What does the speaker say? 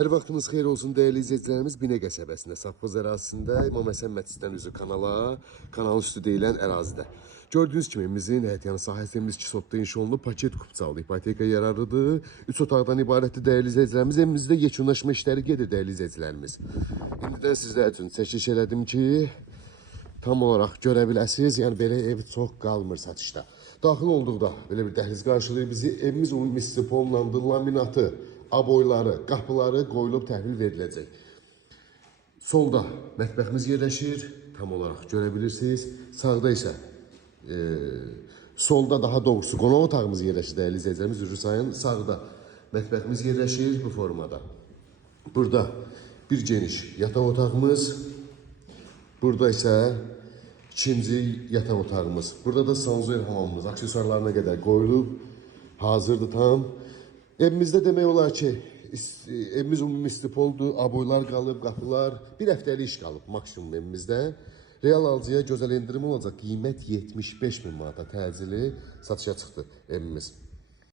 Hər vaxtınız xeyir olsun değerli izləyicilərimiz. Binə qəsəbəsində, Safxoz ərazisində İmam Həsən məsciddən üzü kanalın üstü deyilən ərazidə. Gördüyünüz kimi evimizin həyətyanı sahəsində 2 sotda inşa olunub, paket kupçalı, ipoteka yararlıdır. 3 otaqdan ibarətdir değerli izləyicilərimiz. Evimizdə yekunlaşma işləri gedir değerli izləyicilərimiz. İndidən sizlər üçün çəkiliş elədim ki, tam olaraq görə biləsiniz. Yəni belə ev çox qalmır satışda. Daxil olduqda belə bir dəhliz qarşılayır bizi. Evimiz ümumi stiponlandı, laminatı, aboyları, qapıları qoyulub təhvil veriləcək. Solda mətbəximiz yerləşir, tam olaraq görə bilirsiniz. Sağda isə solda daha doğrusu qonaq otağımız yerləşir dəyərli izləyicilərimiz. Üzr sayın. Sağda mətbəximiz yerləşir bu formada. Burada bir geniş yataq otağımız, burada isə ikinci yataq otağımız. Burada da sanzoir hamamımız, aksesuarlarına qədər qoyulub, hazırdır tam. Evimizdə demək olar ki, evimiz ümumi stipoldur, aboylar qalıb, qapılar, bir həftəlik iş qalıb maksimum evimizdə. Real alıcıya gözəl endirim olacaq, qiymət 75.000 manata təcili satışa çıxdı evimiz.